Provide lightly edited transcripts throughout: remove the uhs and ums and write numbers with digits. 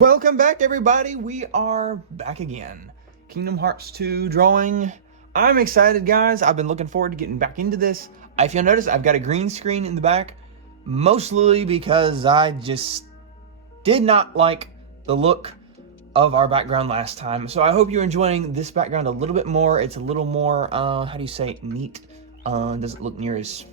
Welcome back, everybody. We are back again. Kingdom Hearts 2 drawing. I'm excited, guys. I've been looking forward to getting back into this. If you'll notice, I've got a green screen in the back, mostly because I just did not like the look of our background last time. So I hope you're enjoying this background a little bit more. It's a little more, how do you say, neat. Doesn't look near as...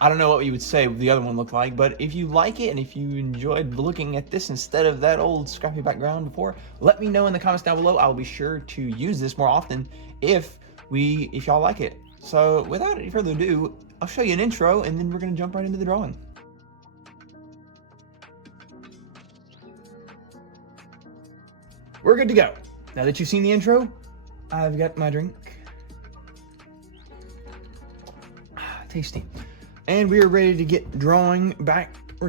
I don't know what you would say the other one looked like, but if you like it and if you enjoyed looking at this instead of that old scrappy background before, let me know in the comments down below. I'll be sure to use this more often if y'all like it. So without any further ado, I'll show you an intro and then we're gonna jump right into the drawing. We're good to go. Now that you've seen the intro, I've got my drink. Tasty. And we are ready to get drawing back. We're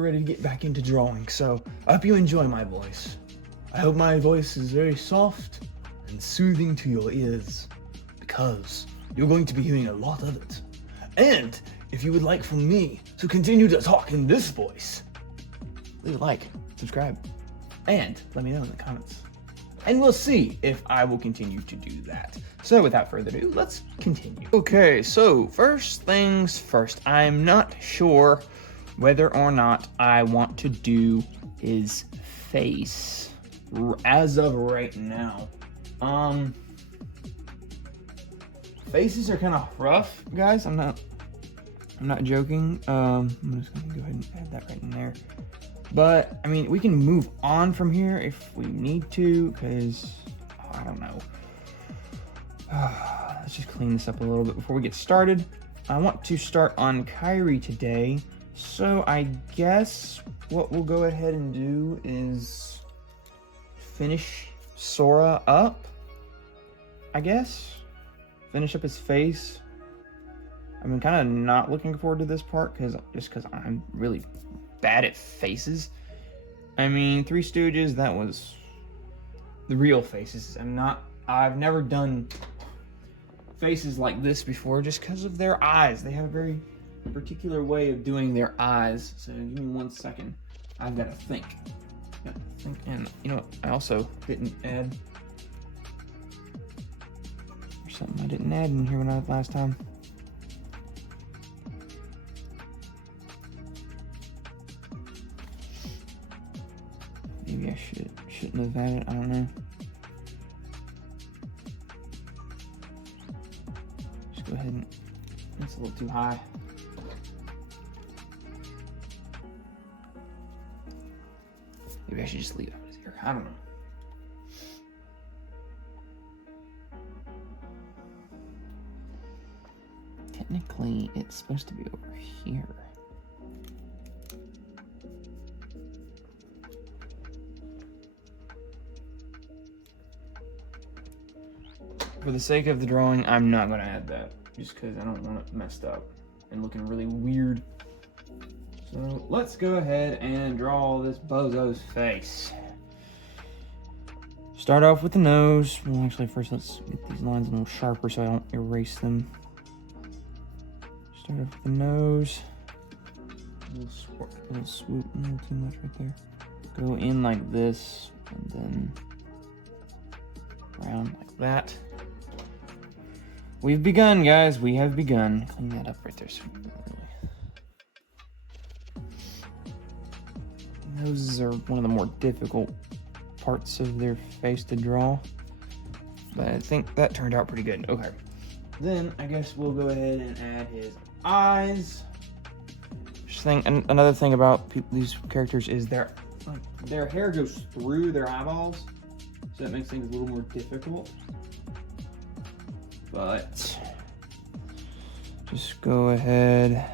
ready to get back into drawing. So I hope you enjoy my voice. I hope my voice is very soft and soothing to your ears, because you're going to be hearing a lot of it. And if you would like for me to continue to talk in this voice, leave a like, subscribe, and let me know in the comments. And we'll see if I will continue to do that. So without further ado, let's continue. Okay, so first things first. I'm not sure whether or not I want to do his face as of right now. Faces are kind of rough, guys. I'm not joking. I'm just gonna go ahead and add that right in there. But, I mean, we can move on from here if we need to, because, I don't know. Let's just clean this up a little bit before we get started. I want to start on Kairi today, so I guess what we'll go ahead and do is finish Sora up, I guess. Finish up his face. I've been kind of not looking forward to this part, because I'm really bad at faces. I mean, Three Stooges, that was the real faces. I've never done faces like this before just because of their eyes. They have a very particular way of doing their eyes. So give me 1 second. I've got to think. And you know what? I also didn't add. There's something I didn't add in here last time. Maybe I shouldn't have had it, I don't know. Just go ahead and, it's a little too high. Maybe I should just leave it here, I don't know. Technically, it's supposed to be over here. For the sake of the drawing, I'm not going to add that, just because I don't want it messed up and looking really weird. So let's go ahead and draw this bozo's face. Start off with the nose. Well, actually, first let's get these lines a little sharper so I don't erase them. Start off with the nose. A little swoop, a little too much right there. Go in like this, and then around like that. We've begun, guys. We have begun. Clean that up right there. Noses are one of the more difficult parts of their face to draw, but I think that turned out pretty good. Okay. Then I guess we'll go ahead and add his eyes. Another thing about these characters is their hair goes through their eyeballs, so that makes things a little more difficult. But just go ahead,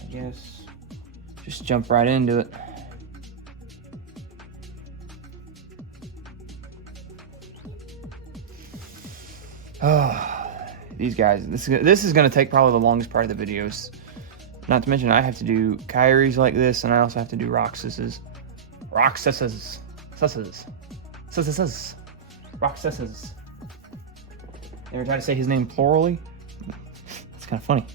I guess, just jump right into it. These guys, this is going to take probably the longest part of the videos. Not to mention I have to do Kairi's like this, and I also have to do Roxas's. Roxas's. Ever try to say his name plurally? That's kind of funny.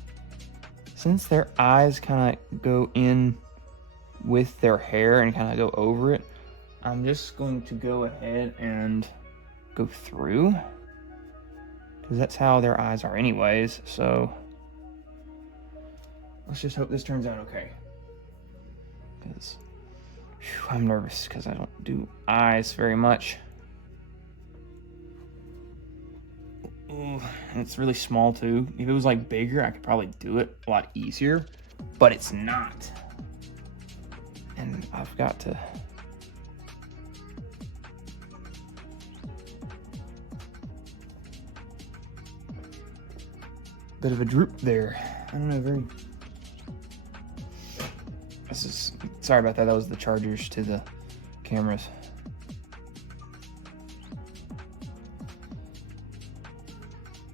Since their eyes kind of go in with their hair and kind of go over it, I'm just going to go ahead and go through, because that's how their eyes are anyways. So let's just hope this turns out okay, because I'm nervous because I don't do eyes very much. Ooh, and it's really small too. If it was like bigger, I could probably do it a lot easier, but it's not. And I've got to... Bit of a droop there. I don't know, sorry about that. That was the chargers to the cameras.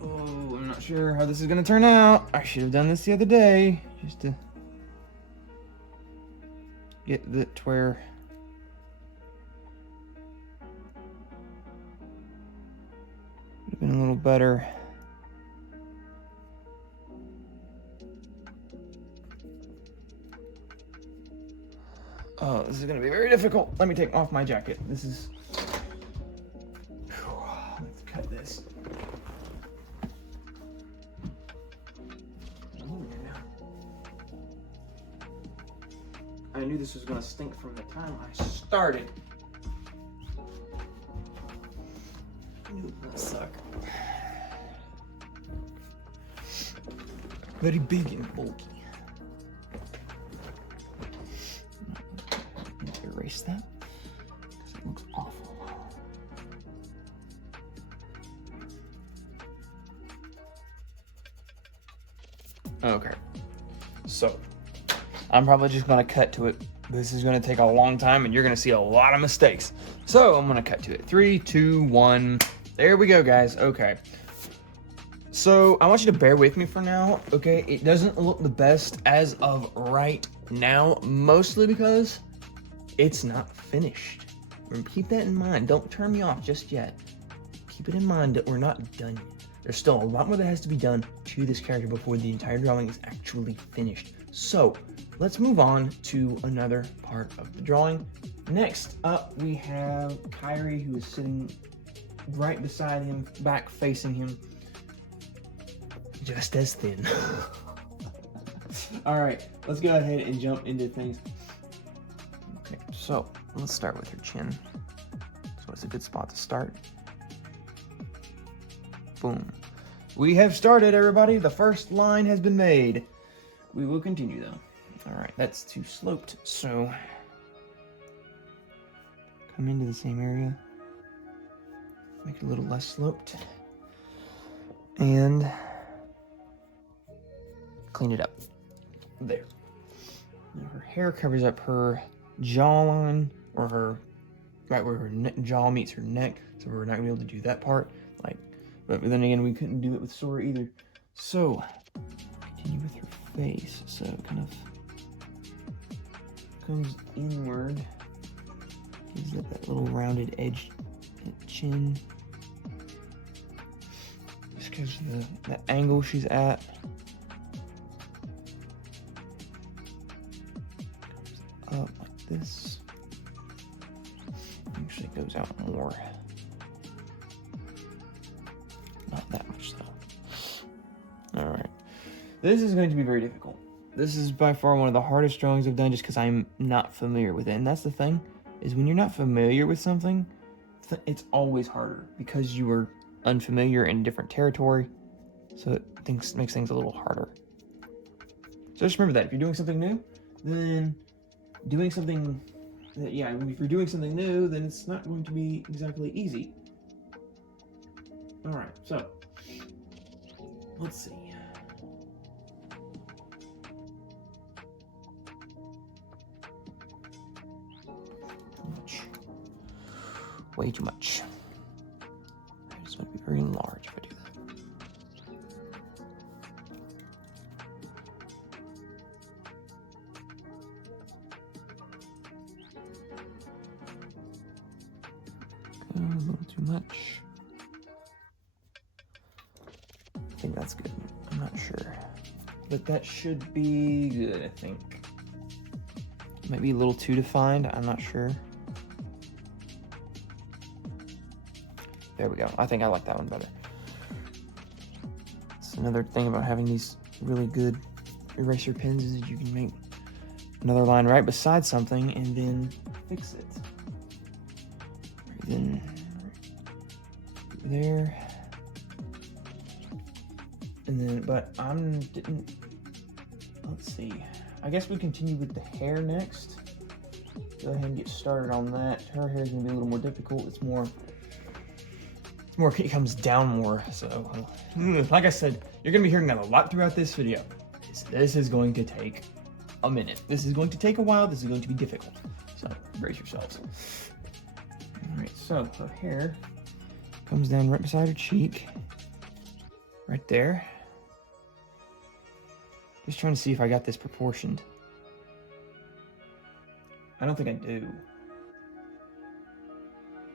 Oh, I'm not sure how this is gonna turn out. I should have done this the other day, just to get it to where would have been a little better. Oh, this is gonna be very difficult. Let me take off my jacket. This is... Let's cut this. I knew this was gonna stink from the time I started. I knew it was gonna suck. Very big and bulky. I need to erase that because it looks awful. Okay, so I'm probably just gonna cut to it. This is gonna take a long time and you're gonna see a lot of mistakes. So I'm gonna cut to it. 3, 2, 1. There we go, guys. Okay. So I want you to bear with me for now, okay? It doesn't look the best as of right now, mostly because it's not finished. Keep that in mind. Don't turn me off just yet. Keep it in mind that we're not done yet. There's still a lot more that has to be done to this character before the entire drawing is actually finished. So let's move on to another part of the drawing. Next up, we have Kairi, who is sitting right beside him, back facing him, just as thin. All right, let's go ahead and jump into things. Okay, so let's start with her chin. So it's a good spot to start. Boom. We have started, everybody. The first line has been made. We will continue, though. All right, that's too sloped, so come into the same area. Make it a little less sloped. And clean it up. There. Now her hair covers up her jawline, or her, right where her jaw meets her neck, so we're not gonna be able to do that part. But then again, we couldn't do it with Sora either. So, continue with her face. So it kind of comes inward. Gives it that little rounded edge chin. Just because of the angle she's at. Comes up like this. Actually goes out more. Not that much though. Alright. This is going to be very difficult. This is by far one of the hardest drawings I've done just because I'm not familiar with it. And that's the thing, is when you're not familiar with something, it's always harder because you are unfamiliar in different territory. So it makes things a little harder. So just remember that if you're doing something new, then doing something that, yeah, if you're doing something new, then it's not going to be exactly easy. All right, so let's see. Too much. Way too much. It's going to be very large if I do that. A little too much. I think that's good. I'm not sure. But that should be good, I think. Might be a little too defined, I'm not sure. There we go. I think I like that one better. It's another thing about having these really good eraser pens is that you can make another line right beside something and then fix it. Then there. And then, but let's see. I guess we continue with the hair next. Go ahead and get started on that. Her hair is gonna be a little more difficult. It comes down more. So, like I said, you're gonna be hearing that a lot throughout this video. This is going to take a minute. This is going to take a while. This is going to be difficult. So, brace yourselves. All right, so her hair comes down right beside her cheek. Right there. Just trying to see if I got this proportioned. I don't think I do.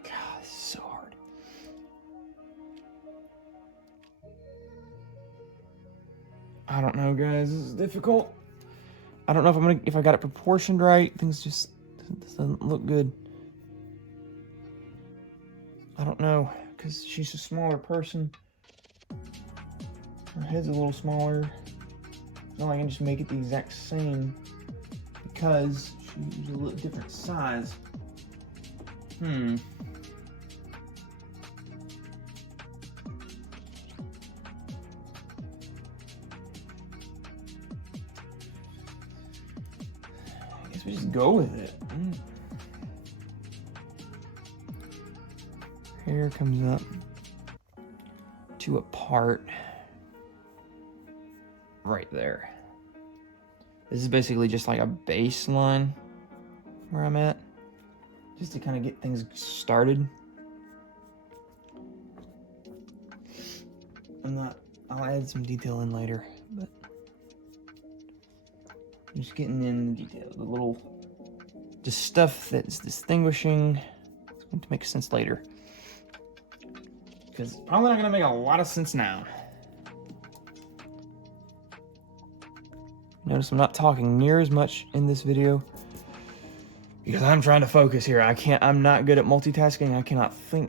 God, this is so hard. I don't know, guys. This is difficult. I don't know if I got it proportioned right. Things just doesn't look good. I don't know, because she's a smaller person. Her head's a little smaller. It's not like I can just make it the exact same because she's a little different size. I guess we just go with it. Hair comes up to a part right there. This is basically just like a baseline where I'm at, just to kind of get things started. I'll add some detail in later, but I'm just getting in the detail, just stuff that's distinguishing. It's going to make sense later, because probably not going to make a lot of sense now. Notice I'm not talking near as much in this video because I'm trying to focus here. I'm not good at multitasking.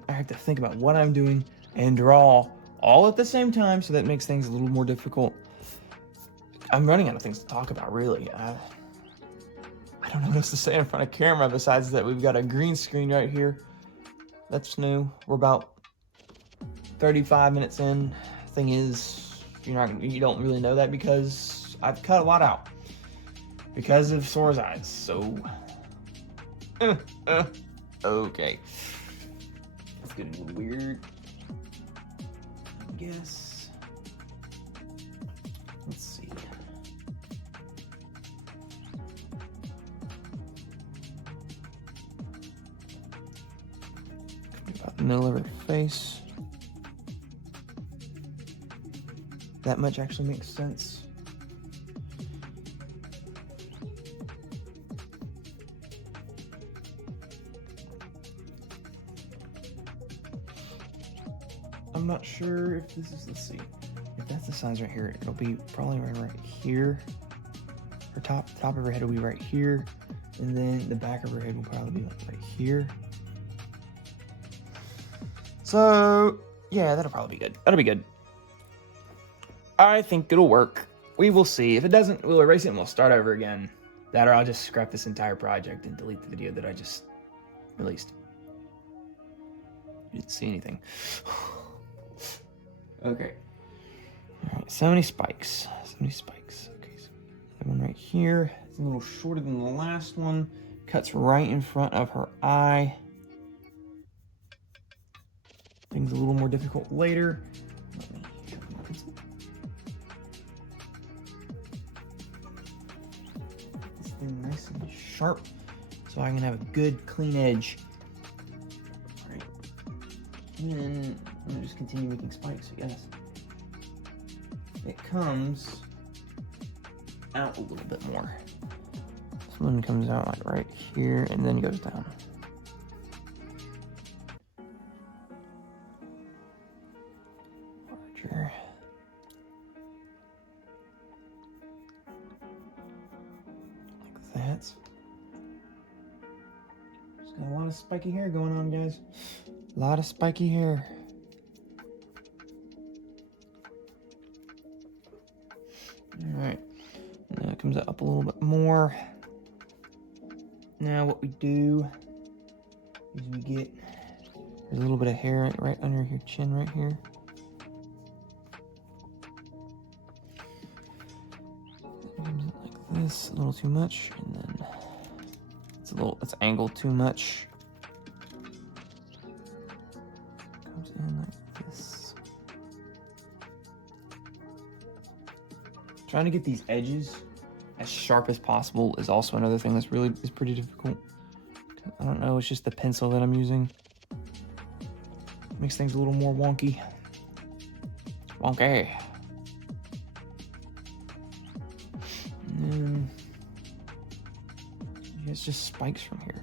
I have to think about what I'm doing and draw all at the same time, so that makes things a little more difficult. I'm running out of things to talk about, really. I don't know what else to say in front of camera besides that we've got a green screen right here. That's new. We're about 35 minutes in. Thing is, you don't really know that because I've cut a lot out because of Sora's eyes, so okay. It's getting a little weird, I guess. Let's see. About the middle of her face. That much actually makes sense. I'm not sure if this is, let's see, if that's the size right here, it'll be probably right here. Her top of her head will be right here, and then the back of her head will probably be like right here. So yeah, that'll probably be good. That'll be good. I think it'll work. We will see. If it doesn't, we'll erase it and we'll start over again. That, or I'll just scrap this entire project and delete the video that I just released. You didn't see anything. Okay. All right, so many spikes. Okay, so that one right here. It's a little shorter than the last one. Cuts right in front of her eye. Things a little more difficult later. Let me sharpen my pencil. This thing nice and sharp, so I can have a good clean edge. All right. And then I'm gonna just continue making spikes, I guess. It comes out a little bit more. This one comes out like right here and then goes down. Larger. Like that. A lot of spiky hair going on, guys. A lot of spiky hair. Alright. Now it comes up a little bit more. Now what we do is we get, there's a little bit of hair right under your chin right here. It comes in like this, a little too much, and then it's angled too much. Comes in like this. Trying to get these edges as sharp as possible is also another thing that's really is pretty difficult. I don't know, it's just the pencil that I'm using. Makes things a little more wonky. Wonky. And then it's just spikes from here.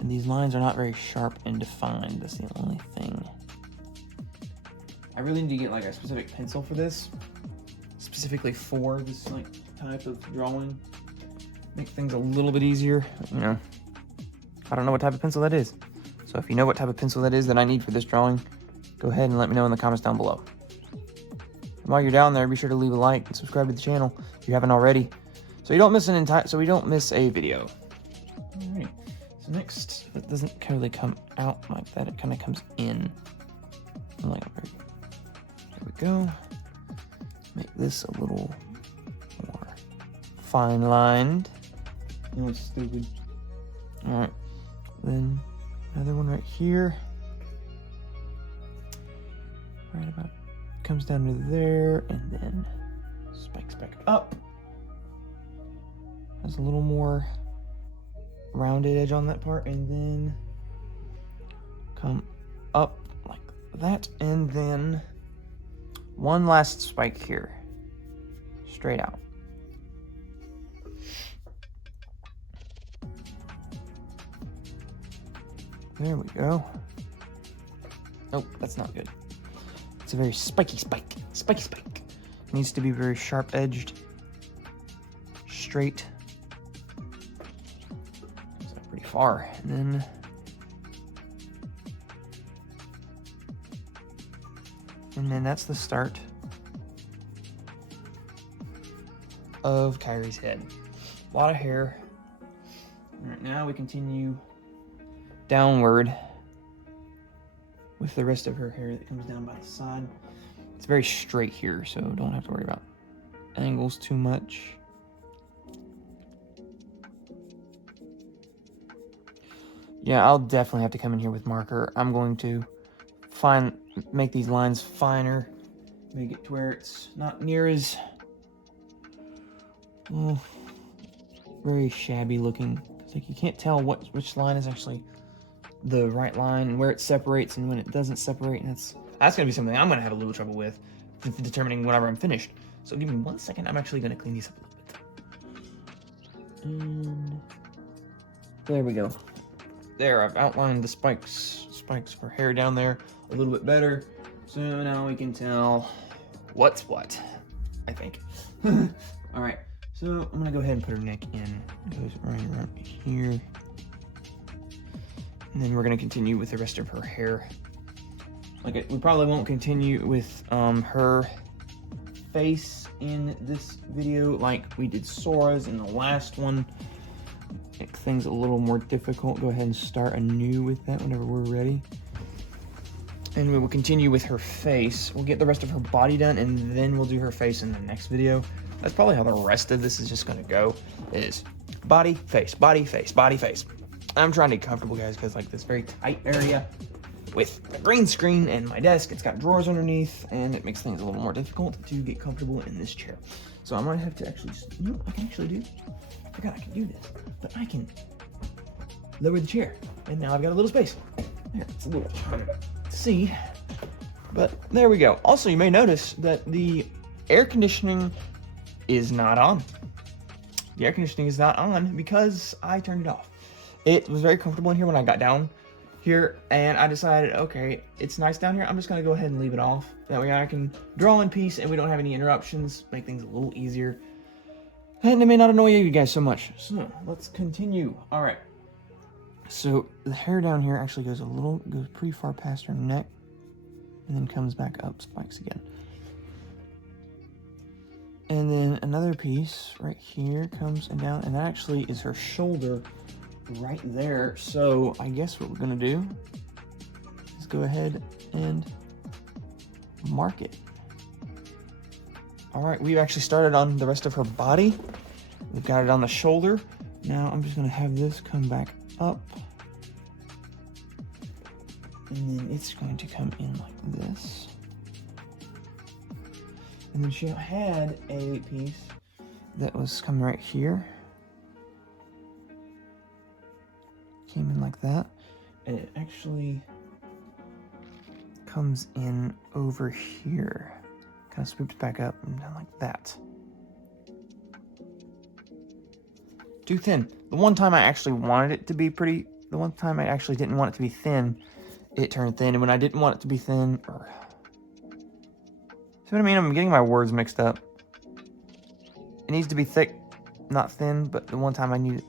And these lines are not very sharp and defined. That's the only thing. I really need to get like a specific pencil for this. Specifically for this like type of drawing. Make things a little bit easier, you know. I don't know what type of pencil that is. So if you know what type of pencil that is that I need for this drawing, go ahead and let me know in the comments down below. And while you're down there, be sure to leave a like and subscribe to the channel if you haven't already, so we don't miss a video. Alright, so next, it doesn't really come out like that, it kind of comes in. Like, there we go. Make this a little more fine lined. No, it's stupid. Alright, then another one right here. Right about, comes down to there, and then spikes back up. Has a little more rounded edge on that part, and then come up like that, and then one last spike here, straight out. There we go. Nope, that's not good. It's a very spiky spike. Spiky spike. It needs to be very sharp edged. Straight. Goes up pretty far. And then that's the start of Kairi's head. A lot of hair. All right, now we continue downward with the rest of her hair that comes down by the side. It's very straight here, so don't have to worry about angles too much. Yeah, I'll definitely have to come in here with marker. I'm going to make these lines finer, make it to where it's not near as very shabby looking. It's like you can't tell which line is actually the right line and where it separates and when it doesn't separate, and that's gonna be something I'm gonna have a little trouble with determining whenever I'm finished. So give me 1 second. I'm actually gonna clean these up a little bit. And there we go. There, I've outlined the spikes for hair down there a little bit better. So now we can tell what's what, I think. All right, so I'm gonna go ahead and put her neck in. It goes right around here. And then we're gonna continue with the rest of her hair. Like, we probably won't continue with her face in this video like we did Sora's in the last one. Make things a little more difficult. Go ahead and start anew with that whenever we're ready. And we will continue with her face. We'll get the rest of her body done, and then we'll do her face in the next video. That's probably how the rest of this is just gonna go, is body, face, body, face, body, face. I'm trying to get comfortable, guys, because like this very tight area with the green screen and my desk, it's got drawers underneath, and it makes things a little more difficult to get comfortable in this chair. So I'm gonna have to actually, you know what I can actually do? I forgot I can do this, but I can lower the chair, and now I've got a little space. There, it's a little harder to see, but there we go. Also, you may notice that the air conditioning is not on. The air conditioning is not on because I turned it off. It was very comfortable in here when I got down here, and I decided, okay, it's nice down here. I'm just gonna go ahead and leave it off. That way I can draw in peace and we don't have any interruptions, make things a little easier. And it may not annoy you guys so much. So let's continue. All right. So the hair down here actually goes pretty far past her neck, and then comes back up, spikes again. And then another piece right here comes and down, and that actually is her shoulder right there. So I guess what we're gonna do is go ahead and mark it. All right, we've actually started on the rest of her body. We've got it on the shoulder. Now I'm just gonna have this come back up. And then it's going to come in like this. And then she had a piece that was coming right here. Came in like that. And it actually comes in over here. Kind of swoops back up and down like that. Too thin. The one time I actually wanted it to be the one time I actually didn't want it to be thin, it turned thin. And when I didn't want it to be thin, see what I mean? I'm getting my words mixed up. It needs to be thick, not thin, but the one time I need it,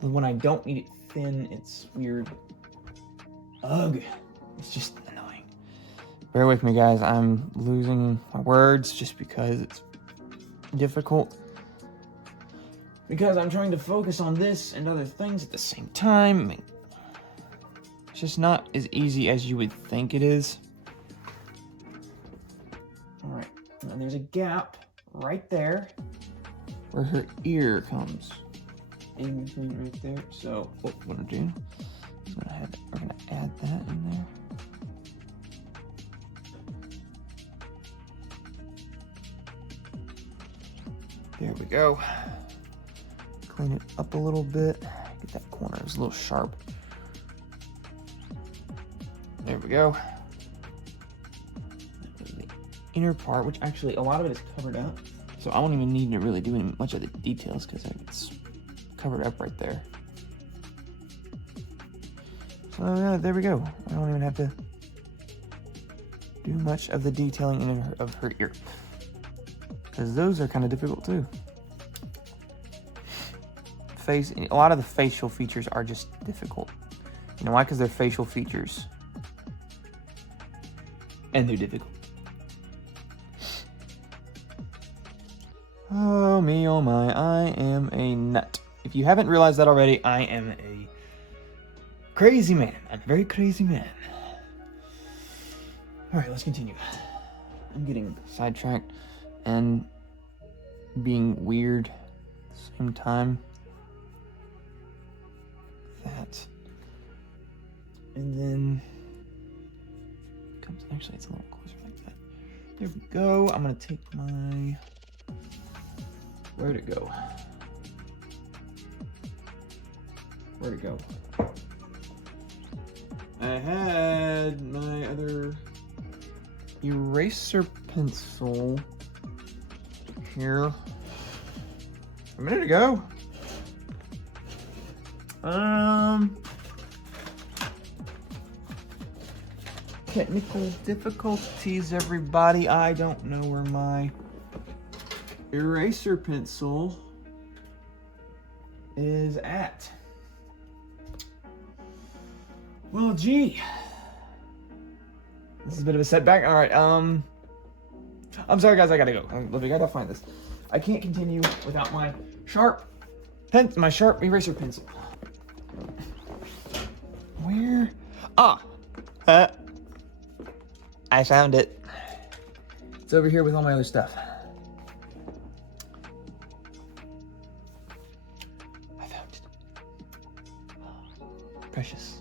when I don't need it thin, it's weird. Ugh, it's just annoying. Bear with me, guys. I'm losing my words just because it's difficult. Because I'm trying to focus on this and other things at the same time. I mean, it's just not as easy as you would think it is. Alright, and there's a gap right there where her ear comes in between right there. So what we're gonna do is we're gonna add that in there. There we go. Clean it up a little bit. Get that corner, it's a little sharp. There we go. Inner part, which actually a lot of it is covered up, so I won't even need to really do much of the details because it's covered up right there. So yeah, there we go. I don't even have to do much of the detailing of her ear, because those are kind of difficult too. A lot of the facial features are just difficult. You know why? Because they're facial features, and they're difficult. Oh me, oh my, I am a nut. If you haven't realized that already, I am a crazy man. I'm a very crazy man. Alright, let's continue. I'm getting sidetracked and being weird at the same time. That. And then actually it's a little closer like that. There we go. I'm gonna take my, where'd it go? Where'd it go? I had my other eraser pencil here a minute ago. Technical difficulties, everybody. I don't know where my eraser pencil is at. Well, gee. This is a bit of a setback. All right, I'm sorry, guys. I gotta go. I gotta find this. I can't continue without my sharp eraser pencil. Where? I found it. It's over here with all my other stuff. I found it. Precious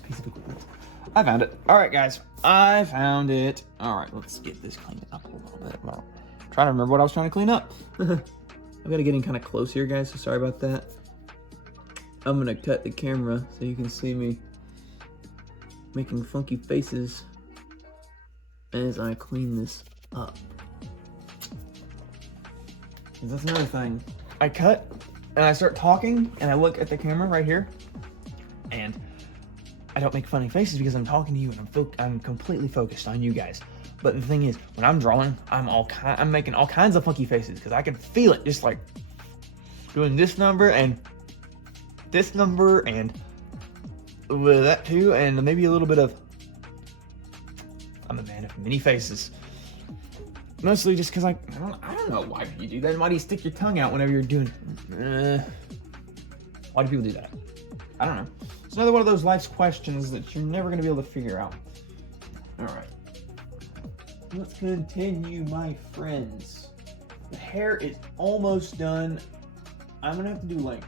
piece of equipment. I found it. All right, guys. I found it. All right, let's get this cleaned up a little bit. Well, I'm trying to remember what I was trying to clean up. I've got to get in kind of close here, guys, so sorry about that. I'm going to cut the camera so you can see me making funky faces as I clean this up. That's another thing. I cut and I start talking and I look at the camera right here and I don't make funny faces because I'm talking to you and I'm completely focused on you guys. But the thing is, when I'm drawing, I'm making all kinds of funky faces because I can feel it, just like doing this number and with that too, and maybe a little bit of. I'm a man of many faces. Mostly just because I don't know why you do that. Why do you stick your tongue out whenever you're doing? Why do people do that? I don't know. It's another one of those life's questions that you're never going to be able to figure out. All right. Let's continue, my friends. The hair is almost done. I'm going to have to do like...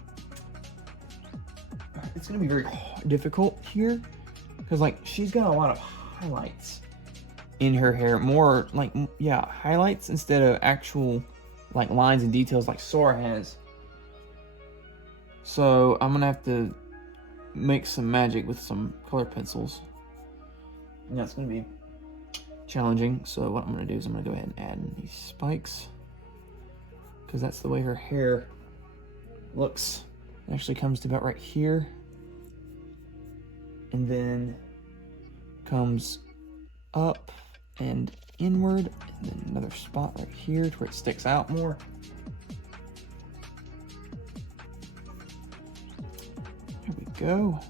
It's going to be very difficult here. Because like, she's got a lot of highlights in her hair. More like, yeah, highlights instead of actual like lines and details like Sora has. So I'm going to have to make some magic with some color pencils. And that's going to be challenging. So what I'm going to do is I'm going to go ahead and add in these spikes, because that's the way her hair looks. It actually comes to about right here, and then comes up and inward, and then another spot right here to where it sticks out more. There we go.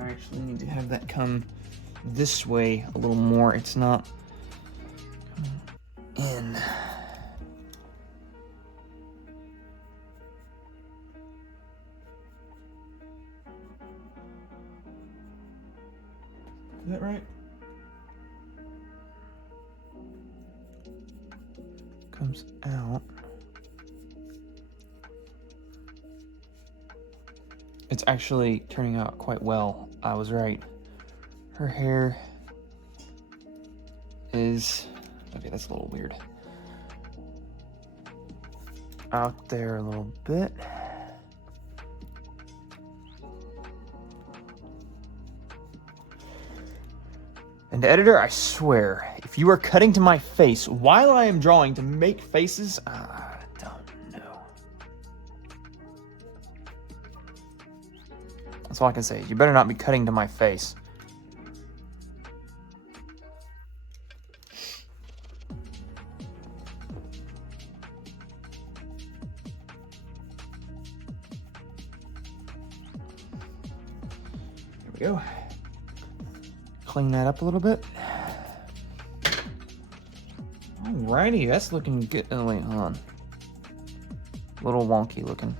I actually need to have that come this way a little more. It's not in. Is that right? Comes out. It's actually turning out quite well. I was right. Her hair is... Okay, that's a little weird. Out there a little bit. And editor, I swear, if you are cutting to my face while I am drawing to make faces, I don't know. That's all I can say. You better not be cutting to my face. There we go. Clean that up a little bit. Alrighty, that's looking good. Oh wait, hold on. A little wonky looking.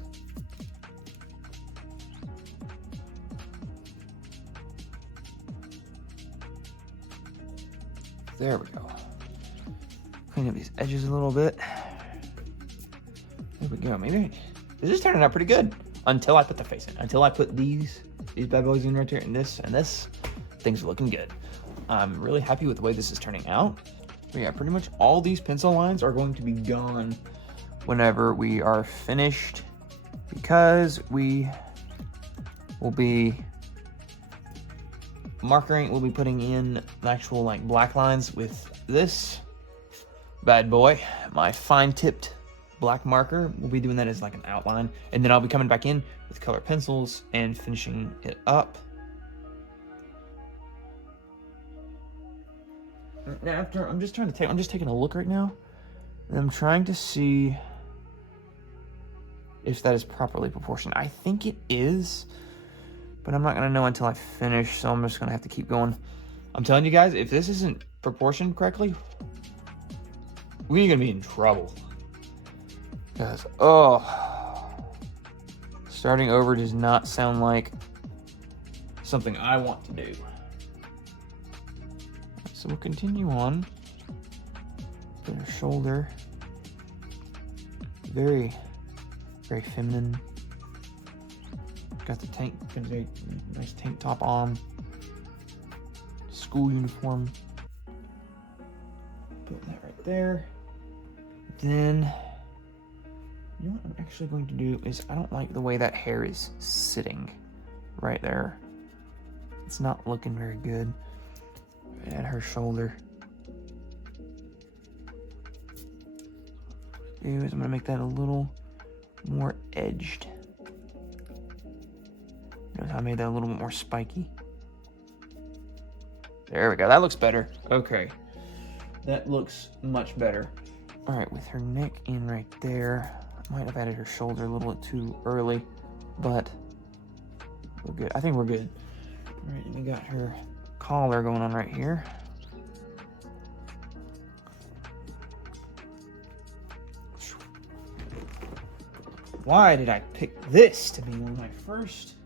There we go. Clean up these edges a little bit. There we go. Maybe this is turning out pretty good until I put the face in. Until I put these bad boys in right here, and this, things are looking good. I'm really happy with the way this is turning out. But yeah, pretty much all these pencil lines are going to be gone whenever we are finished, because we will be markering, we'll be putting in the actual like black lines with this bad boy, my fine tipped black marker. We'll be doing that as like an outline, and then I'll be coming back in with color pencils and finishing it up. Now after, I'm just taking a look right now, and I'm trying to see if that is properly proportioned. I think it is, but I'm not gonna know until I finish, so I'm just gonna have to keep going. I'm telling you guys, if this isn't proportioned correctly, we're gonna be in trouble. Because, starting over does not sound like something I want to do. So we'll continue on. Put her shoulder. Very, very feminine. Got the tank, very nice tank top on. School uniform. Put that right there. Then, you know what I'm actually going to do is, I don't like the way that hair is sitting right there. It's not looking very good. At her shoulder. do is I'm gonna make that a little more edged. Notice I made that a little bit more spiky. There we go. That looks better. Okay. That looks much better. All right, with her neck in right there, I might have added her shoulder a little bit too early, but we're good. I think we're good. All right, and we got her collar going on right here. Why did I pick this to be one of my first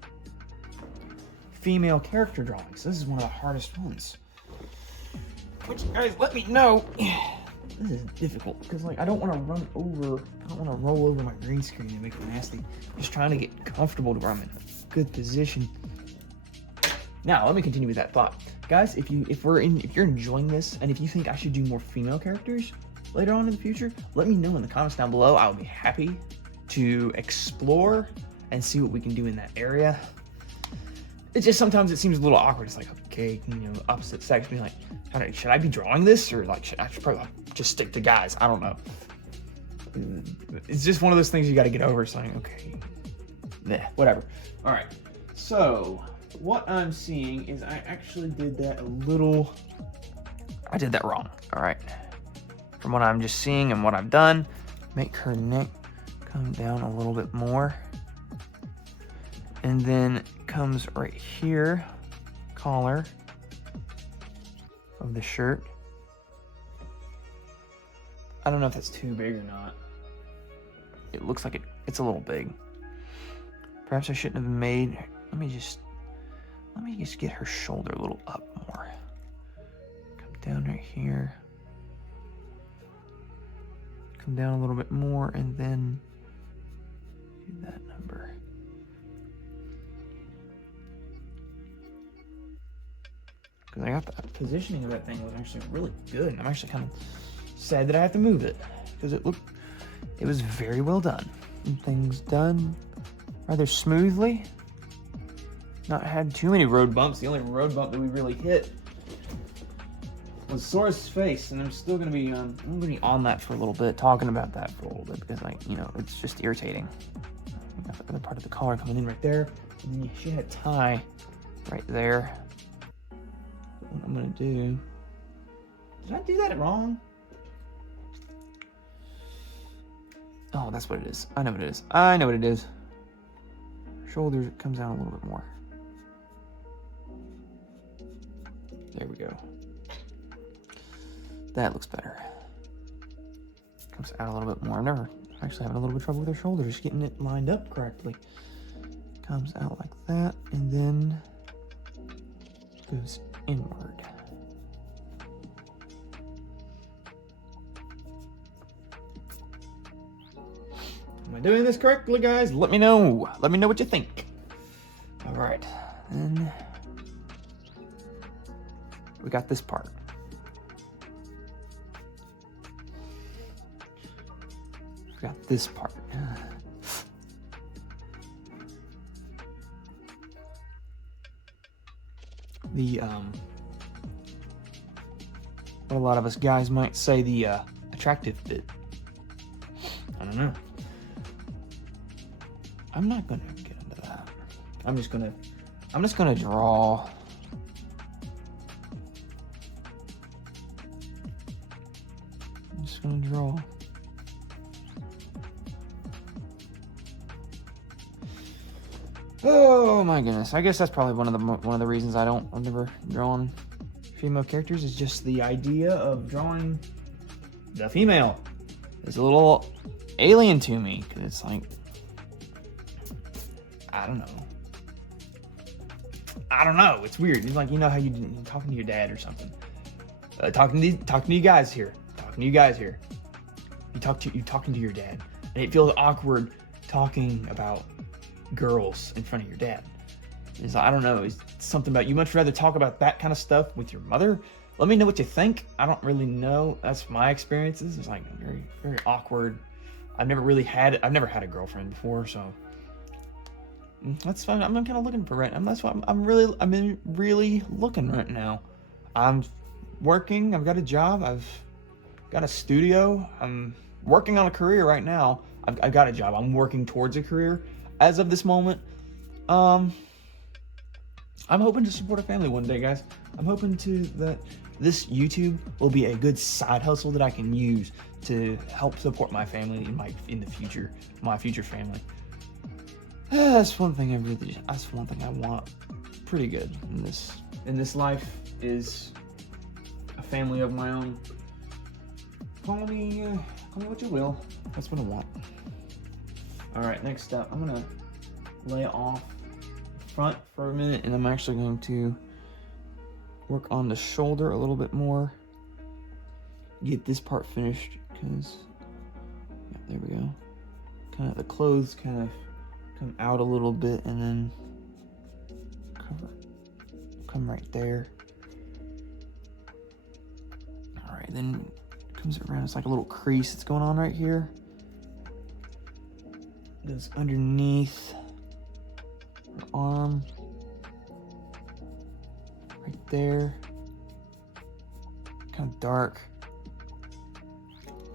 female character drawings? This is one of the hardest ones. Which, guys, let me know. This is difficult because, like, I don't want to roll over my green screen and make it nasty. I'm just trying to get comfortable to where I'm in a good position. Now, let me continue with that thought, guys. If you're enjoying this, and if you think I should do more female characters later on in the future, let me know in the comments down below. I'll be happy to explore and see what we can do in that area. It's just sometimes it seems a little awkward. It's like, okay, opposite sex being like, should I be drawing this, or like I should probably just stick to guys? I don't know. It's just one of those things you got to get over. It's like, okay, whatever. All right. So what I'm seeing is I actually did that I did that wrong. All right. From what I'm just seeing and what I've done, make her neck come down a little bit more. And then comes right here, collar of the shirt. I don't know if that's too big or not. It looks like it's a little big. Perhaps I shouldn't have made, let me just get her shoulder a little up more. Come down right here. Come down a little bit more and then do that number. Because I got the positioning of that thing was actually really good. I'm actually kind of sad that I have to move it because it was very well done. And things done rather smoothly. Not had too many road bumps. The only road bump that we really hit was Sora's face, and I'm still gonna be on that for a little bit, talking about that for a little bit because, like, it's just irritating. Got the other part of the collar coming in right there, and then she had a tie right there. What I'm gonna do? Did I do that wrong? Oh, that's what it is. I know what it is. I know what it is. Shoulder comes out a little bit more. There we go. That looks better. Comes out a little bit more. I'm actually having a little bit of trouble with her shoulder, just getting it lined up correctly. Comes out like that, and then goes inward. Am I doing this correctly, guys? Let me know. Let me know what you think. All right, then we got this part. We got this part. What a lot of us guys might say, the attractive bit. I don't know. I'm not gonna get into that. I'm just gonna draw. I'm just gonna draw. Oh my goodness! I guess that's probably one of the reasons I've never drawn female characters, is just the idea of drawing the female is a little alien to me, because it's like, I don't know. It's weird. It's like, how you talking to your dad or something. Talking to you guys here. You talking to your dad, and it feels awkward talking about girls in front of your dad. It's like, I don't know. It's something about, you much rather talk about that kind of stuff with your mother. Let me know what you think. I don't really know. That's my experiences. It's like very, very awkward. I've never had a girlfriend before, so that's fine. I'm kind of looking for right now. That's why I'm really looking right now. I'm working. I've got a job. I've got a studio. I'm working on a career right now. I've got a job. I'm working towards a career as of this moment. I'm hoping to support a family one day, guys. I'm hoping that this YouTube will be a good side hustle that I can use to help support my family in the future, my future family. That's one thing I want pretty good in this life, is a family of my own. Call me what you will. That's what I want. All right, next up, I'm gonna lay off front for a minute, and I'm actually going to work on the shoulder a little bit more. Get this part finished, because there we go. Kind of the clothes kind of come out a little bit, and then come right there. All right, then it comes around. It's like a little crease that's going on right here. Goes underneath her arm, right there. Kind of dark.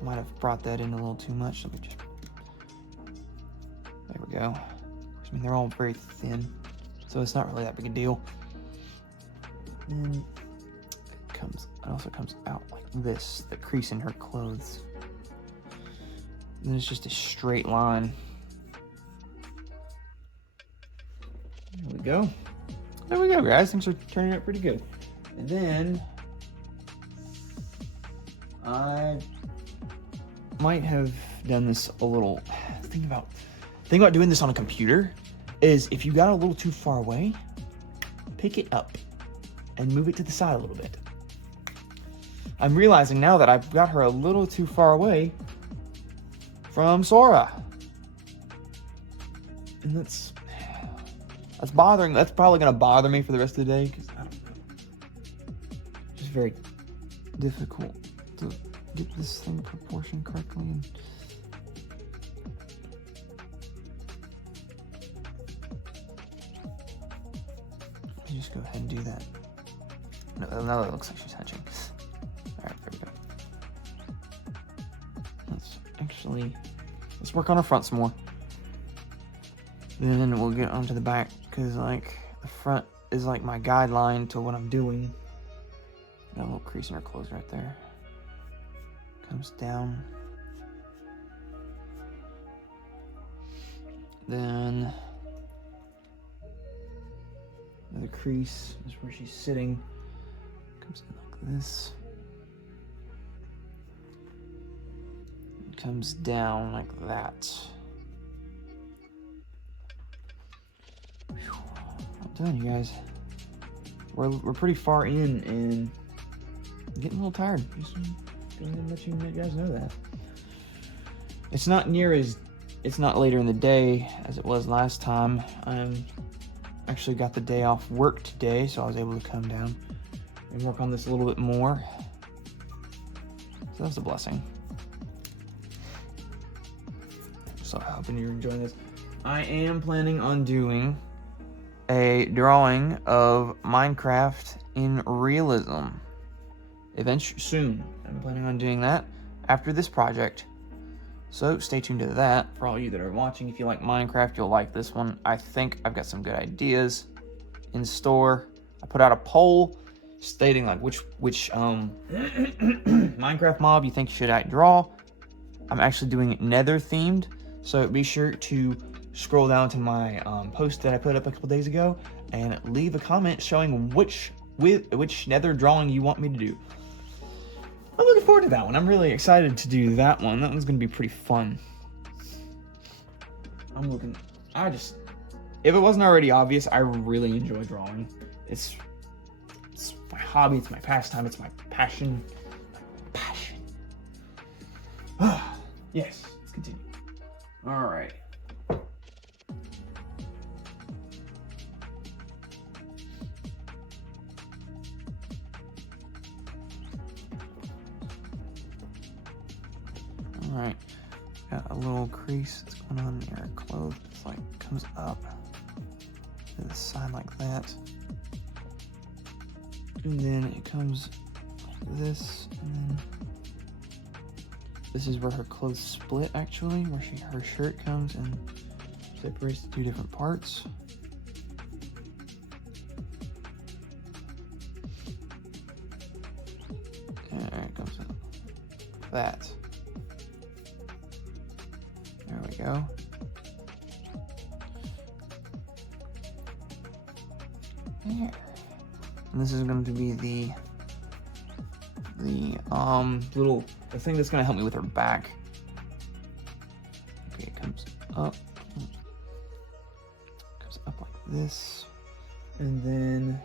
Might have brought that in a little too much. Let me just. There we go. I mean, they're all very thin, so it's not really that big a deal. And it also comes out like this, the crease in her clothes. And then it's just a straight line. There we go. There we go, guys. Things are turning out pretty good. And then I might have done this a little. The thing about doing this on a computer is if you got a little too far away, pick it up and move it to the side a little bit. I'm realizing now that I've got her a little too far away from Sora. And that's bothering. That's probably going to bother me for the rest of the day, because I don't know. It's just very difficult to get this thing proportioned correctly. And let me just go ahead and do that. No, now that looks like she's touching. Alright, there we go. Let's work on her front some more. Then we'll get onto the back, because like the front is like my guideline to what I'm doing. Got a little crease in her clothes right there. Comes down. Then another crease is where she's sitting. Comes in like this. It comes down like that. I'm telling you guys, we're pretty far in and getting a little tired. Just go ahead and let you guys know that. It's not later in the day as it was last time. Actually got the day off work today, so I was able to come down and work on this a little bit more. So that's a blessing. So I'm hoping you're enjoying this. I am planning on doing a drawing of Minecraft in realism. Eventually, soon. I'm planning on doing that after this project. So stay tuned to that. For all you that are watching, if you like Minecraft, you'll like this one. I think I've got some good ideas in store. I put out a poll stating like which Minecraft mob you think should I draw. I'm actually doing it Nether themed, so be sure to scroll down to my post that I put up a couple days ago and leave a comment showing which Nether drawing you want me to do. I'm looking forward to that one. I'm really excited to do that one. That one's gonna be pretty fun. If it wasn't already obvious, I really enjoy drawing. It's my hobby, it's my pastime, it's my passion. Yes, let's continue. All right. Alright, got a little crease that's going on near her clothes. It's like comes up to the side like that. And then it comes like this, and then this is where her clothes split, actually, where her shirt comes and separates the two different parts. And there it comes out. That. There we go. There. And this is going to be the thing that's going to help me with her back. Okay, it comes up like this, and then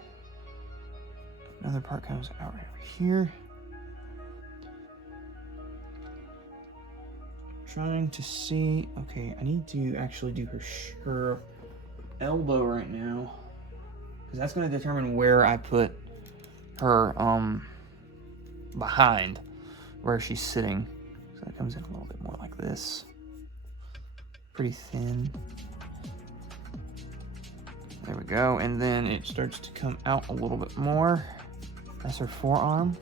another part comes out right over here. Trying to see. Okay, I need to actually do her elbow right now, because that's going to determine where I put her behind where she's sitting. So that comes in a little bit more like this. Pretty thin. There we go. And then it starts to come out a little bit more. That's her forearm.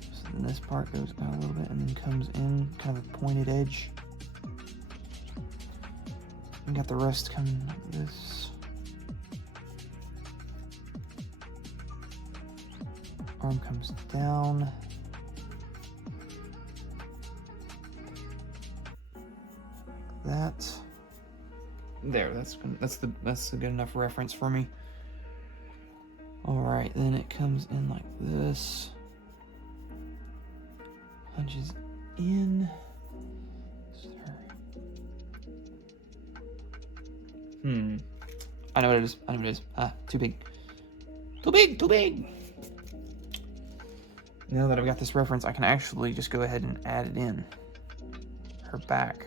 So then this part goes out a little bit and then comes in kind of a pointed edge. And got the rest coming like this. Arm comes down. Like that. There, that's a good enough reference for me. All right, then it comes in like this. Punches in. I know what it is. Too big. Too big. Now that I've got this reference, I can actually just go ahead and add it in. Her back.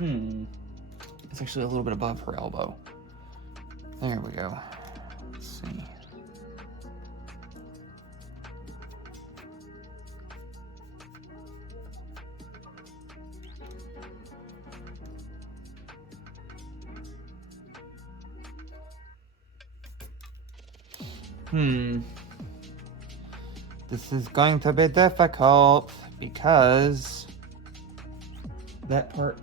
It's actually a little bit above her elbow. There we go. Let's see. This is going to be difficult because that part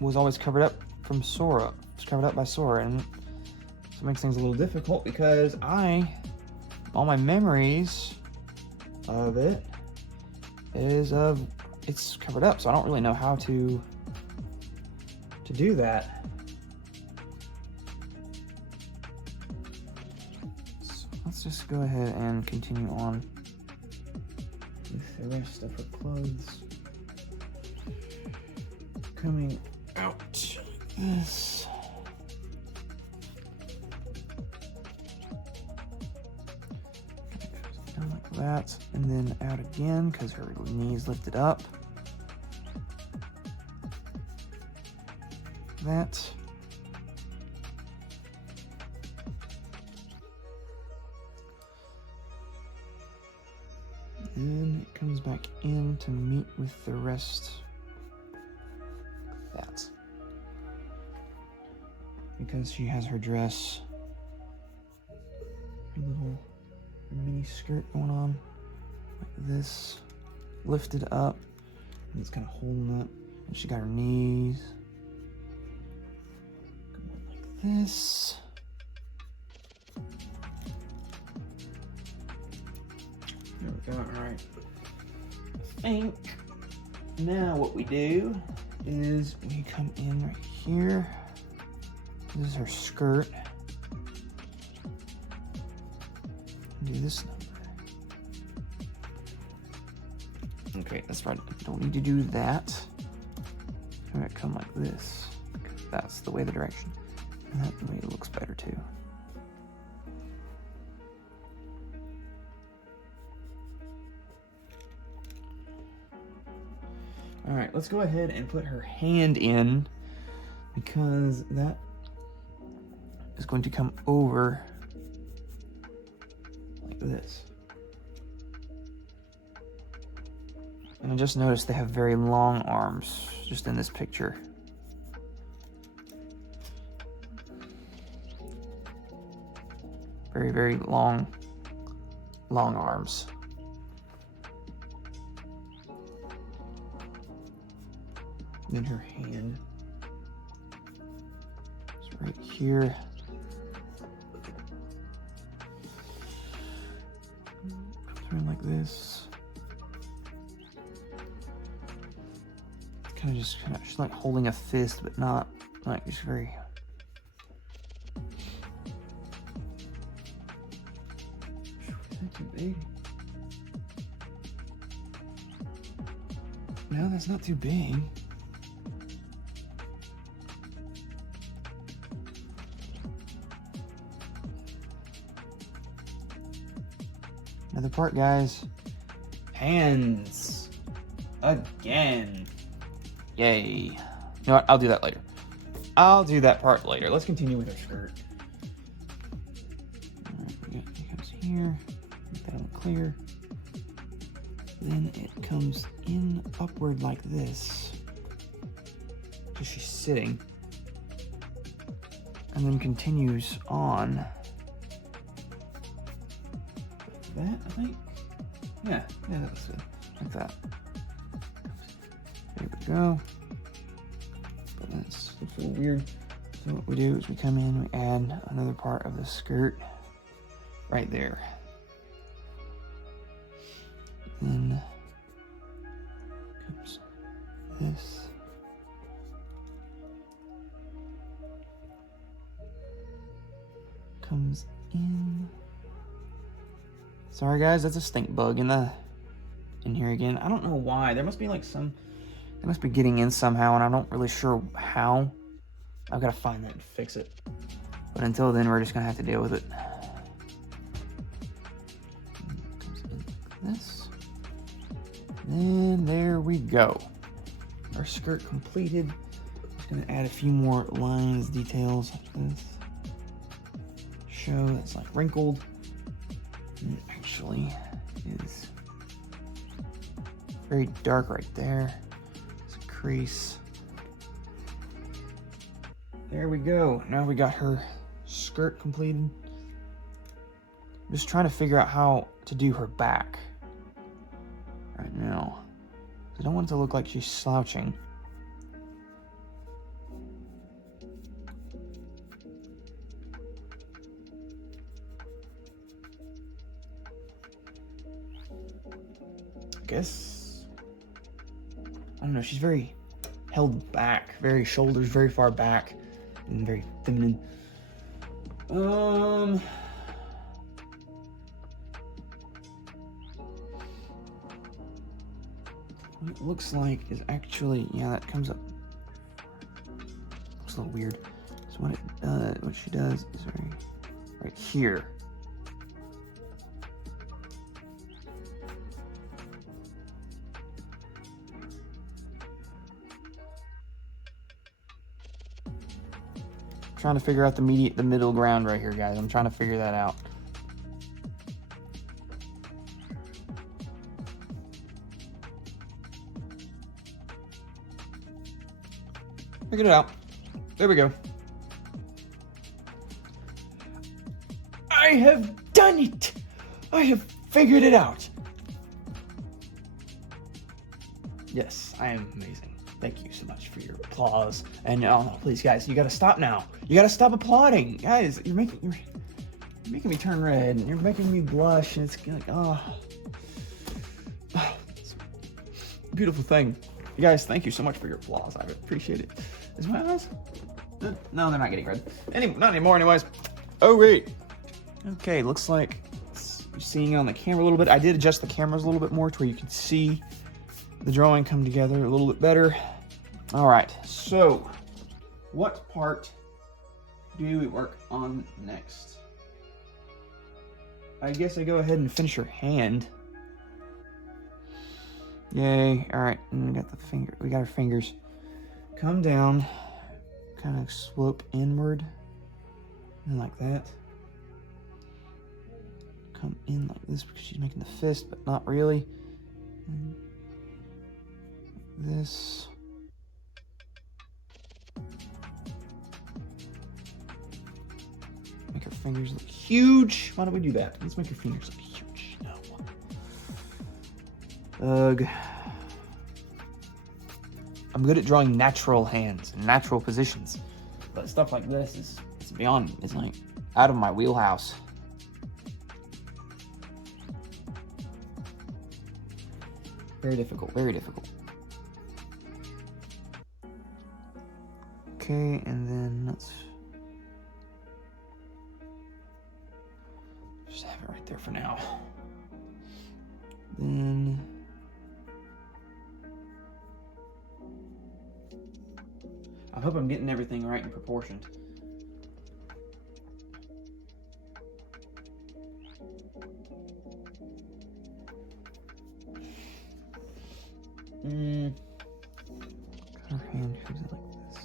was always covered up from Sora. It's covered up by Sora, and so it makes things a little difficult because all my memories of it it's covered up, so I don't really know how to do that. So let's just go ahead and continue on with the rest of her clothes. Coming out like this. Down like that, and then out again because her knees lifted up. That. Then it comes back in to meet with the rest. That. Because she has her dress, her little mini skirt going on like this, lifted up, and it's kind of holding up, and she got her knees going like this. There we go. All right. I think now what we do is we come in right here. This is her skirt. Do this number. Okay, that's right. Don't need to do that. I'm gonna come like this. That's the way the direction. And that way it looks better too. All right, let's go ahead and put her hand in because that is going to come over like this. And I just noticed they have very long arms just in this picture. Very, very long arms. Then her hand is right here. Turn like this. She's like holding a fist, but not like just very. That's too big. No, that's not too big. Another part, guys. Hands. Again. Yay. You know what? I'll do that later. I'll do that part later. Let's continue with our skirt. It comes here. Make that all clear. Then it comes in upward like this. So she's sitting. And then continues on. That, I think? Yeah, that's it. Like that. There we go. But that's a little weird. So what we do is we come in, we add another part of the skirt right there. Then comes this. Comes in. Sorry guys, that's a stink bug in here again. I don't know why. There must be like it must be getting in somehow, and I'm not really sure how. I've got to find that and fix it. But until then, we're just gonna have to deal with it. Comes in like this. And there we go. Our skirt completed. Just gonna add a few more lines, details like this. Show that's like wrinkled. And it actually is very dark right there. It's a crease. There we go. Now we got her skirt completed. I'm just trying to figure out how to do her back right now. I don't want it to look like she's slouching. Guess, I don't know, she's very held back, very shoulders very far back and very feminine. What it looks like is actually, yeah, that comes up. Looks a little weird. So what she does is right here. Trying to figure out the middle ground right here, guys. I'm trying to figure that out. Figured it out. There we go. I have done it! I have figured it out. Yes, I am amazing. Thank you so much for your applause. And no, please, guys, you gotta stop now. You gotta stop applauding, guys. You're making me turn red. And you're making me blush, and it's like, it's a beautiful thing. You guys, thank you so much for your applause. I appreciate it. Is my eyes? No, they're not getting red. Not anymore, anyways. Oh wait. Okay, looks like you're seeing it on the camera a little bit. I did adjust the cameras a little bit more to where you can see the drawing come together a little bit better. All right, so what part do we work on next? I guess I go ahead and finish her hand. Yay, all right, and we got her fingers. Come down, kind of slope inward, and like that. Come in like this because she's making the fist, but not really. And this. Make her fingers look huge. Why don't we do that? Let's make your fingers look huge. No. Ugh. I'm good at drawing natural hands and natural positions, but stuff like this is beyond. It's like out of my wheelhouse. Very difficult. Very difficult. Okay, and then let's just have it right there for now. Then I hope I'm getting everything right and proportioned. Her hand should be like this.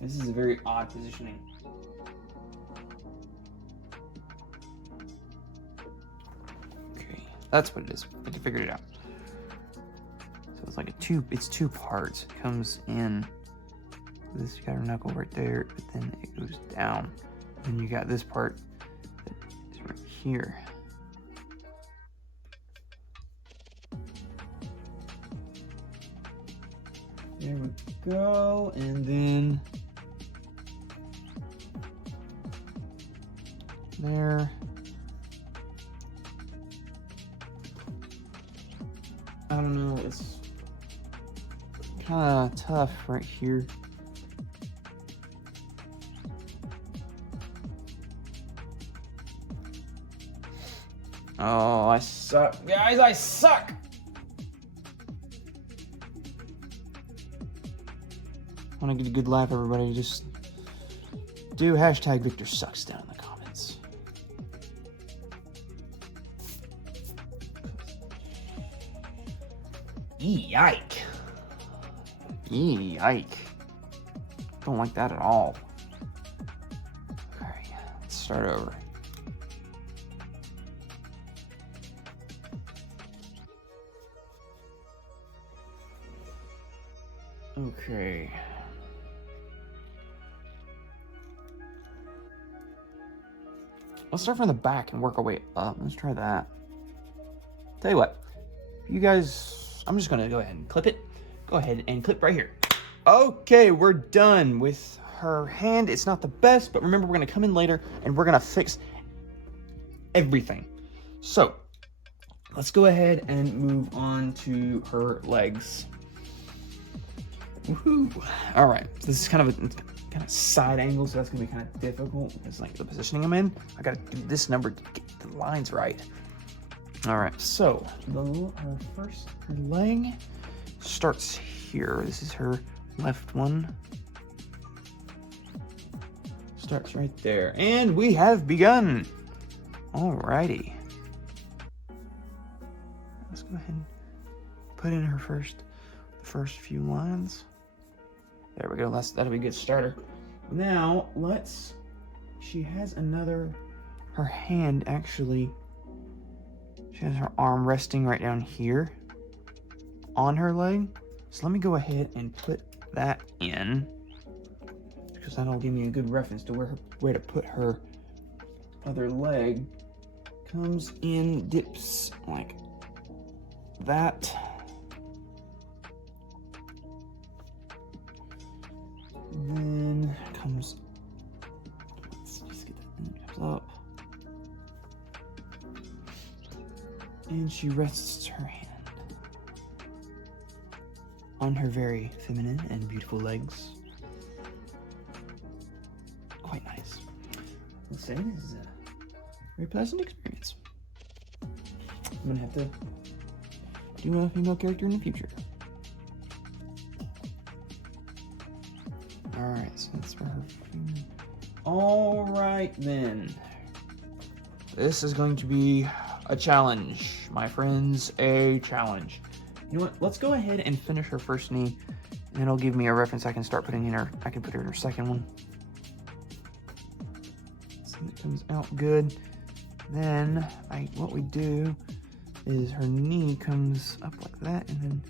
This is a very odd positioning. Okay, that's what it is. I figured it out. So it's like it's two parts. It comes in this, you got her knuckle right there, but then it goes down. And then you got this part that is right here. There we go, and then there. I don't know, it's kind of tough right here. Oh, I suck. Guys, I suck! Want to get a good laugh, everybody, just do hashtag Victor sucks down in the comments. Yike. Yike. Don't like that at all. Okay, let's start over. Okay. Let's start from the back and work our way up. Let's try that. Tell you what, you guys, I'm just gonna go ahead and clip it. Go ahead and clip right here. Okay, we're done with her hand. It's not the best, but remember, we're gonna come in later and we're gonna fix everything. So, let's go ahead and move on to her legs. Woohoo! All right, so this is kind of side angle, so that's gonna be kind of difficult. It's like the positioning I'm in. I gotta do this number to get the lines right. All right, so her leg starts here. This is her left one. Starts right there, and we have begun. Alrighty. Let's go ahead and put in her the first few lines. There we go. That'll be a good starter. Now she has her hand actually. She has her arm resting right down here on her leg. So let me go ahead and put that in, because that'll give me a good reference to where to put her other leg. Comes in, dips like that. Then comes, let's just get that, comes up. And she rests her hand on her very feminine and beautiful legs. Quite nice. Let's say this is a very pleasant experience. I'm gonna have to do a female character in the future. Alright, so that's for her. Alright then. This is going to be a challenge, my friends, a challenge. You know what, let's go ahead and finish her first knee, and it'll give me a reference I can start putting in her. I can put her in her second one. So it comes out good. Then, what we do is her knee comes up like that, and then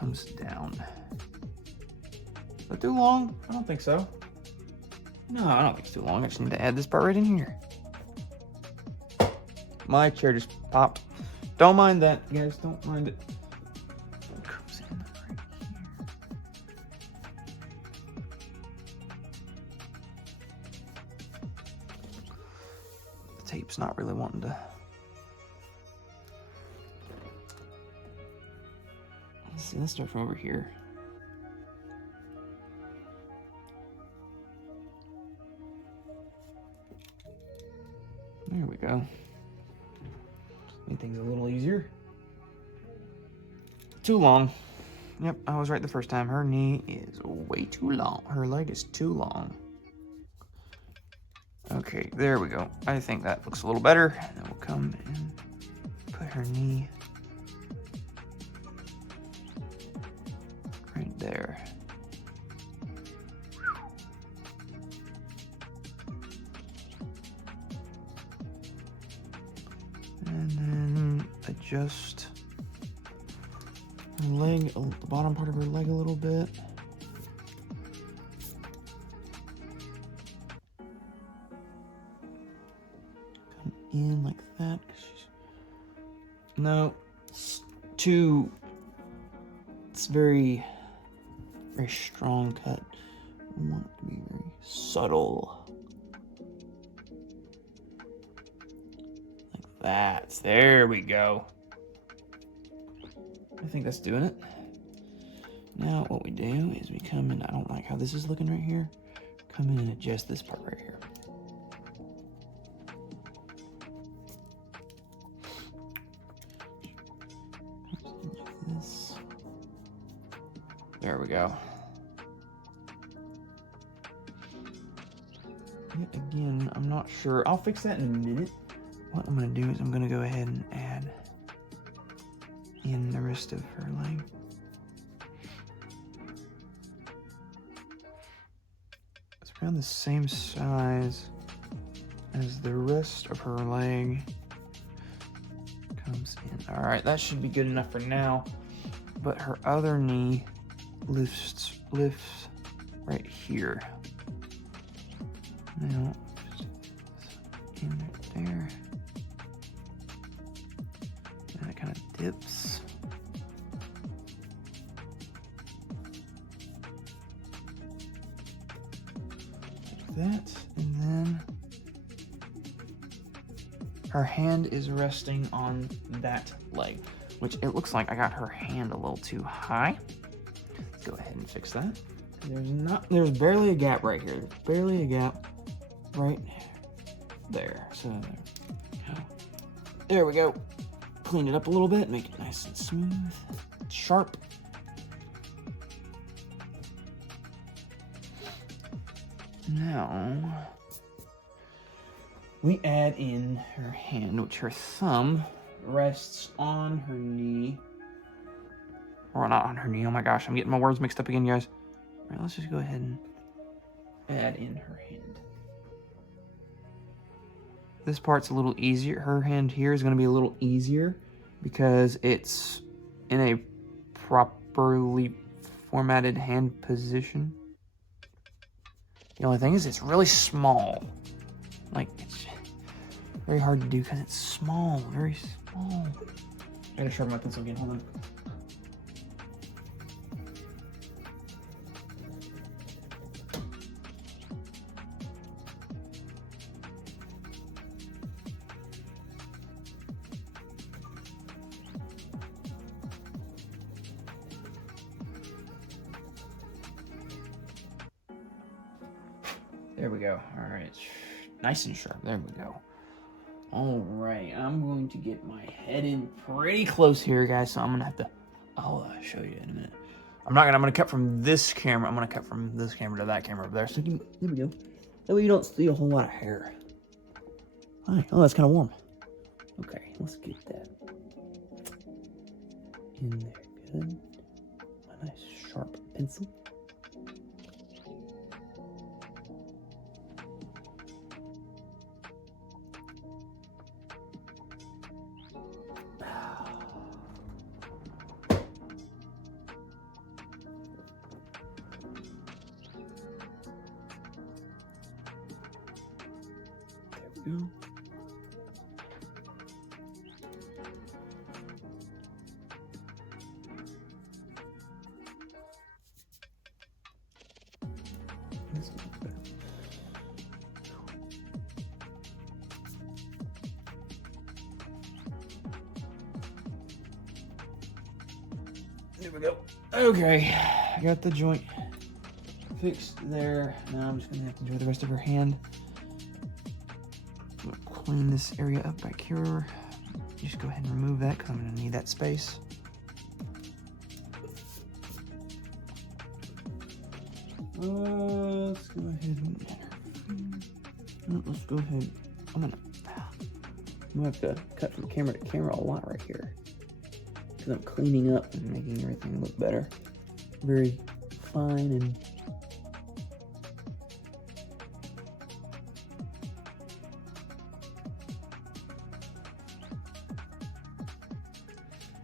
comes down. Is that too long? I don't think so. No, I don't think it's too long. I just need to add this part right in here. My chair just popped. Don't mind that, guys. Don't mind it. It comes in right here. The tape's not really wanting to. See, let's start from over here. There we go. Made things a little easier. Too long. Yep, I was right the first time. Her knee is way too long. Her leg is too long. Okay, there we go. I think that looks a little better. And then we'll come and put her knee right there. And then adjust her leg, the bottom part of her leg a little bit. Come in like that. No, it's too. It's very strong cut. I want it to be very subtle. Like that. There we go. I think that's doing it. Now what we do is we come in. I don't like how this is looking right here. Come in and adjust this part right here. Like this. There we go. Yet again, I'm not sure. I'll fix that in a minute. What I'm going to do is I'm going to go ahead and add in the rest of her leg. It's around the same size as the rest of her leg comes in. All right, that should be good enough for now. But her other knee lifts right here. Now, in there. And it kind of dips. Like that, and then her hand is resting on that leg, which it looks like I got her hand a little too high. Let's go ahead and fix that. There's barely a gap right here. There's barely a gap right there. So there we go. Clean it up a little bit, make it nice and smooth, sharp. Now we add in her hand, which her thumb rests on her knee. Or not on her knee. Oh my gosh, I'm getting my words mixed up again, guys. All right, let's just go ahead and add in her hand. This part's a little easier. Her hand here is going to be a little easier because it's in a properly formatted hand position. The only thing is it's really small. Like, it's very hard to do because it's small, very small. I gotta sharpen my pencil again, hold on. There we go. All right. Nice and sharp. There we go. All right. I'm going to get my head in pretty close here, guys. So I'm going to have to... I'll show you in a minute. I'm going to cut from this camera. I'm going to cut from this camera to that camera over there. So there we go. That way you don't see a whole lot of hair. Hi. Oh, that's kind of warm. Okay. Let's get that in there. Good. A nice sharp pencil. go. This one's better. There we go. Okay, I got the joint fixed there. Now I'm just gonna have to do the rest of her hand. I'm gonna clean this area up back here. Just go ahead and remove that because I'm gonna need that space. Let's go ahead and let's go ahead. I'm gonna have to cut from camera to camera a lot right here because I'm cleaning up and making everything look better. Very fine and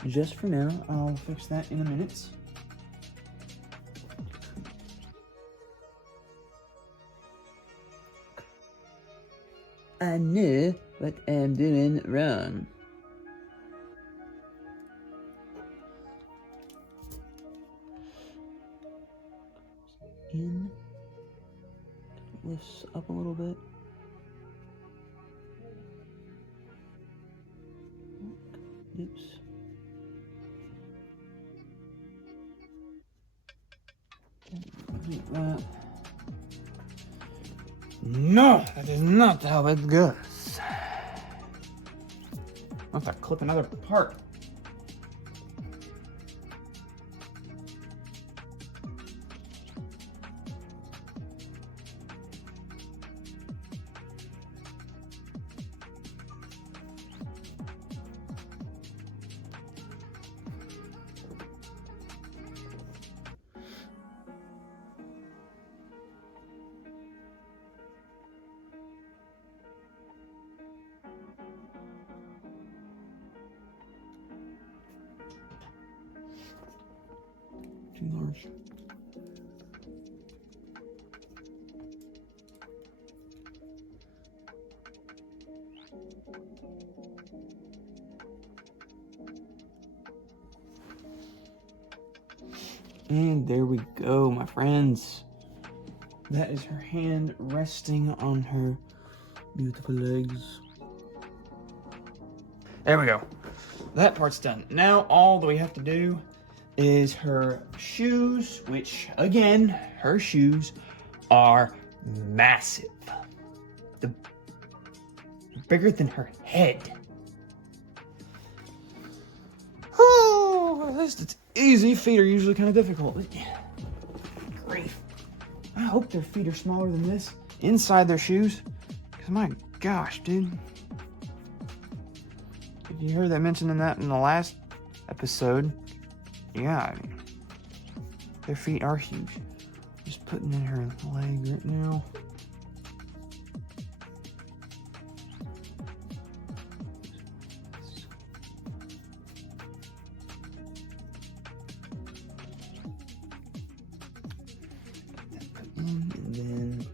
just for now. I'll fix that in a minute. I know what I'm doing wrong. In, lifts up a little bit. Oops. That. No, that is not how it goes. I'll have to clip another part. Too large. And there we go, my friends. That is her hand resting on her beautiful legs. There we go. That part's done. Now all that we have to do is her shoes, which again, her shoes are massive. The bigger than her head. Oh, at least it's easy. Feet are usually kind of difficult. Grief. I hope their feet are smaller than this inside their shoes. Because my gosh, dude. Did you hear that mentioned in that in the last episode? Yeah, I mean, their feet are huge. Just putting in her leg right now. And then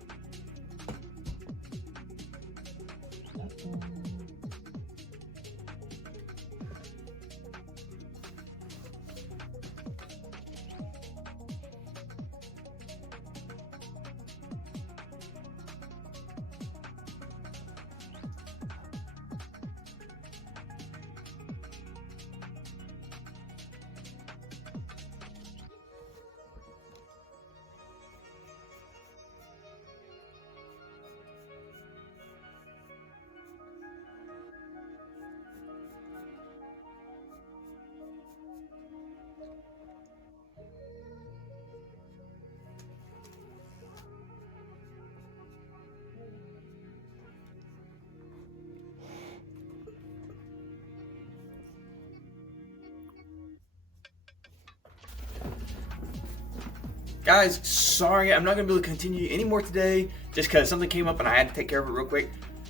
guys, sorry, I'm not going to be able to continue anymore today just because something came up and I had to take care of it real quick.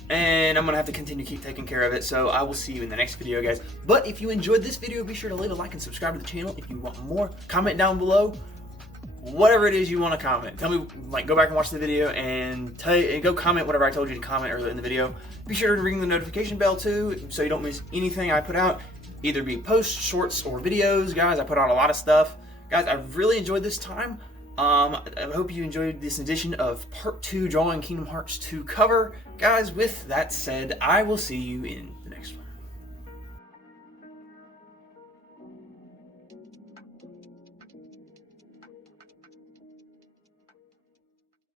And I'm going to have to continue keep taking care of it. So I will see you in the next video, guys. But if you enjoyed this video, be sure to leave a like and subscribe to the channel if you want more. Comment down below whatever it is you want to comment. Tell me, like, go back and watch the video and go comment whatever I told you to comment earlier in the video. Be sure to ring the notification bell too, so you don't miss anything I put out, either be posts, shorts, or videos. Guys, I put out a lot of stuff. Guys, I really enjoyed this time. I hope you enjoyed this edition of Part 2 Drawing Kingdom Hearts 2 cover. Guys, with that said, I will see you in